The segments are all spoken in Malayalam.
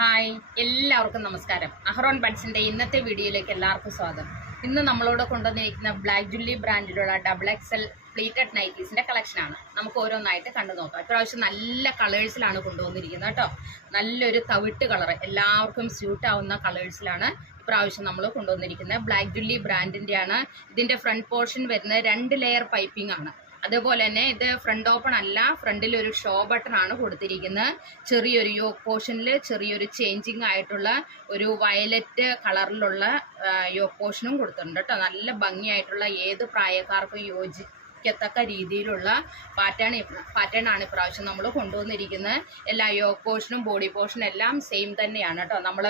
ഹായ്, എല്ലാവർക്കും നമസ്കാരം. അഹ്റോൺ ബഡ്സിൻ്റെ ഇന്നത്തെ വീഡിയോയിലേക്ക് എല്ലാവർക്കും സ്വാഗതം. ഇന്ന് നമ്മളോട് കൊണ്ടുവന്നിരിക്കുന്ന ബ്ലാക്ക് ജുല്ലി ബ്രാൻഡിലുള്ള XXL പ്ലീറ്റഡ് നൈറ്റീസിൻ്റെ കളക്ഷനാണ്. നമുക്ക് ഓരോന്നായിട്ട് കണ്ടു നോക്കാം. ഇപ്രാവശ്യം നല്ല കളേഴ്സിലാണ് കൊണ്ടുവന്നിരിക്കുന്നത് കേട്ടോ. നല്ലൊരു തവിട്ട് കളർ, എല്ലാവർക്കും സ്യൂട്ട് ആവുന്ന കളേഴ്സിലാണ് ഇപ്രാവശ്യം നമ്മൾ കൊണ്ടുവന്നിരിക്കുന്നത്. ബ്ലാക്ക് ജുല്ലി ബ്രാൻഡിൻ്റെയാണ്. ഇതിൻ്റെ ഫ്രണ്ട് പോർഷൻ വരുന്നത് 2 ലെയർ പൈപ്പിംഗ് ആണ്. അതുപോലെ തന്നെ ഇത് ഫ്രണ്ട് ഓപ്പൺ അല്ല, ഫ്രണ്ടിൽ ഒരു ഷോ ബട്ടൺ ആണ് കൊടുത്തിരിക്കുന്നത്. ചെറിയൊരു യോക്ക് പോർഷനിൽ ചെറിയൊരു ചേഞ്ചിങ് ആയിട്ടുള്ള ഒരു വയലറ്റ് കളറിലുള്ള യോക്ക് പോർഷനും കൊടുത്തിട്ടുണ്ട് കേട്ടോ. നല്ല ഭംഗിയായിട്ടുള്ള ഏത് പ്രായക്കാർക്കും യോജിക്കത്തക്ക രീതിയിലുള്ള പാറ്റേൺ ആണ് ഇപ്രാവശ്യം നമ്മൾ കൊണ്ടുവന്നിരിക്കുന്നത്. എല്ലാ യോക്ക് പോർഷനും ബോഡി പോർഷനും എല്ലാം സെയിം തന്നെയാണ് കേട്ടോ. നമ്മൾ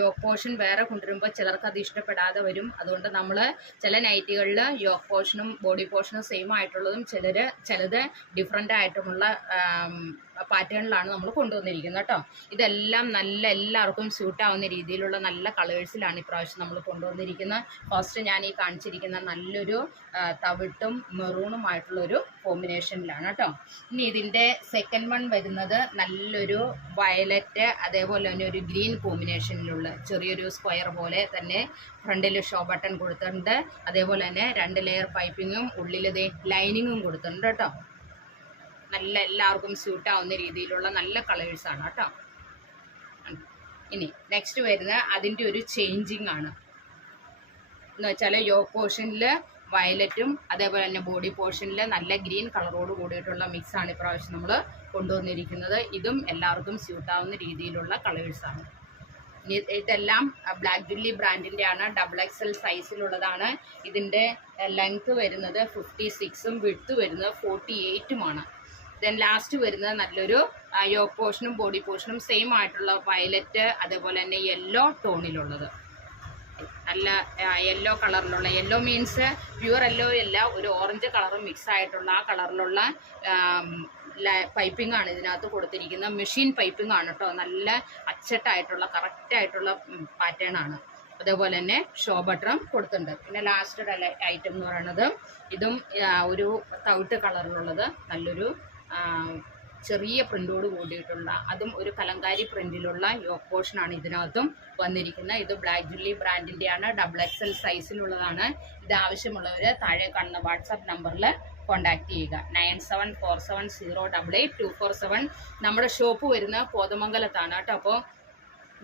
യോക്ക് പോർഷൻ വേറെ കൊണ്ടുവരുമ്പോൾ ചിലർക്ക് അത് ഇഷ്ടപ്പെടാതെ വരും. അതുകൊണ്ട് നമ്മൾ ചില നൈറ്റികളിൽ യോക്ക് പോർഷനും ബോഡി പോർഷനും സെയിം ആയിട്ടുള്ളതും ചിലത് ഡിഫറെൻ്റ് ആയിട്ടുമുള്ള പാറ്റേണിലാണ് നമ്മൾ കൊണ്ടുവന്നിരിക്കുന്നത് കേട്ടോ. ഇതെല്ലാം എല്ലാവർക്കും സ്യൂട്ടാവുന്ന രീതിയിലുള്ള നല്ല കളേഴ്സിലാണ് ഇപ്രാവശ്യം നമ്മൾ കൊണ്ടുവന്നിരിക്കുന്നത്. ഫസ്റ്റ് ഞാൻ ഈ കാണിച്ചിരിക്കുന്ന നല്ലൊരു തവിട്ടും മെറൂണുമായിട്ടുള്ളൊരു കോമ്പിനേഷനിലാണ് കേട്ടോ. ഇനി ഇതിൻ്റെ സെക്കൻഡ് വൺ വരുന്നത് നല്ലൊരു വയലറ്റ്, അതേപോലെ തന്നെ ഒരു ഗ്രീൻ കോമ്പിനേഷനിലുള്ള ചെറിയൊരു സ്ക്വയർ പോലെ തന്നെ ഫ്രണ്ടിൽ ഷോ ബട്ടൺ കൊടുത്തിട്ടുണ്ട്. അതേപോലെ തന്നെ 2 ലെയർ പൈപ്പിങ്ങും ഉള്ളിൽ ലൈനിങ്ങും കൊടുത്തിട്ടുണ്ട് കേട്ടോ. എല്ലാവർക്കും സ്യൂട്ടാവുന്ന രീതിയിലുള്ള നല്ല കളേഴ്സാണ് കേട്ടോ. ഇനി നെക്സ്റ്റ് വരുന്നത് അതിൻ്റെ ഒരു ചേഞ്ചിങ് ആണ് എന്ന് വെച്ചാൽ യോക്ക് പോർഷനിൽ വയലറ്റും അതേപോലെ തന്നെ ബോഡി പോർഷനിൽ നല്ല ഗ്രീൻ കളറോട് കൂടിയിട്ടുള്ള മിക്സാണ് ഇപ്രാവശ്യം നമ്മൾ കൊണ്ടുവന്നിരിക്കുന്നത്. ഇതും എല്ലാവർക്കും സ്യൂട്ടാവുന്ന രീതിയിലുള്ള കളേഴ്സാണ്. ഇതെല്ലാം ബ്ലാക്ക് ജുല്ലി ബ്രാൻഡിൻ്റെ ആണ്. XXL സൈസിലുള്ളതാണ്. ഇതിൻ്റെ ലെങ്ത് വരുന്നത് 56ഉം വിഡ്ത്ത് വരുന്നത് 48ഉമാണ്. ദെൻ ലാസ്റ്റ് വരുന്നത് നല്ലൊരു യോക്ക് പോർഷനും ബോഡി പോർഷനും സെയിം ആയിട്ടുള്ള വയലറ്റ്, അതേപോലെ തന്നെ യെല്ലോ ടോണിലുള്ളത്. നല്ല യെല്ലോ കളറിലുള്ള, യെല്ലോ മീൻസ് പ്യുവർ യെല്ലോ അല്ല, ഒരു ഓറഞ്ച് കളറും മിക്സ് ആയിട്ടുള്ള ആ കളറിലുള്ള പൈപ്പിംഗ് ആണ് ഇതിനകത്ത് കൊടുത്തിരിക്കുന്നത്. മെഷീൻ പൈപ്പിംഗ് ആണ് കേട്ടോ. നല്ല അച്ചട്ടായിട്ടുള്ള കറക്റ്റായിട്ടുള്ള പാറ്റേൺ ആണ്. അതേപോലെ തന്നെ ഷോ ബട്ടറും കൊടുത്തിട്ടുണ്ട്. പിന്നെ ലാസ്റ്റ് ഐറ്റം എന്ന് പറയുന്നത് ഇതും ഒരു തവിട്ട് കളറിലുള്ളത് നല്ലൊരു ചെറിയ പ്രിൻ്റോട് കൂടിയിട്ടുള്ള, അതും ഒരു കലങ്കാരി പ്രിൻ്റിലുള്ള യോക്ക് പോർഷനാണ് ഇതിനകത്തും വന്നിരിക്കുന്നത്. ഇത് ബ്ലാക്ക് ജുല്ലി ബ്രാൻഡിൻ്റെയാണ്. XXL സൈസിലുള്ളതാണ്. ഇത് ആവശ്യമുള്ളവർ താഴെ കാണുന്ന വാട്സാപ്പ് നമ്പറിൽ കോൺടാക്ട് ചെയ്യുക. 9747088247. നമ്മുടെ ഷോപ്പ് വരുന്നത് കോതമംഗലത്താണ് കേട്ടോ. അപ്പോൾ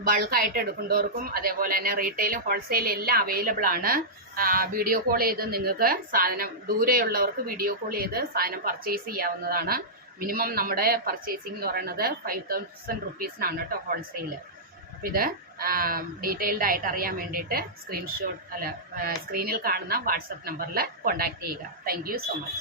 ബൾക്കായിട്ട് എടുക്കേണ്ടവർക്കും അതേപോലെ തന്നെ റീറ്റെയിലും ഹോൾസെയിലും എല്ലാം അവൈലബിൾ ആണ്. വീഡിയോ കോൾ ചെയ്ത് നിങ്ങൾക്ക് സാധനം, ദൂരെയുള്ളവർക്ക് വീഡിയോ കോൾ ചെയ്ത് സാധനം പർച്ചേസ് ചെയ്യാവുന്നതാണ്. മിനിമം നമ്മുടെ പർച്ചേസിംഗ് എന്ന് പറയുന്നത് 5000 റുപ്പീസിനാണ് കേട്ടോ ഹോൾസെയിൽ. അപ്പോൾ ഇത് ഡീറ്റെയിൽഡ് ആയിട്ട് അറിയാൻ വേണ്ടിയിട്ട് സ്ക്രീനിൽ കാണുന്ന വാട്സപ്പ് നമ്പറിൽ കോൺടാക്ട് ചെയ്യുക. Thank you so much.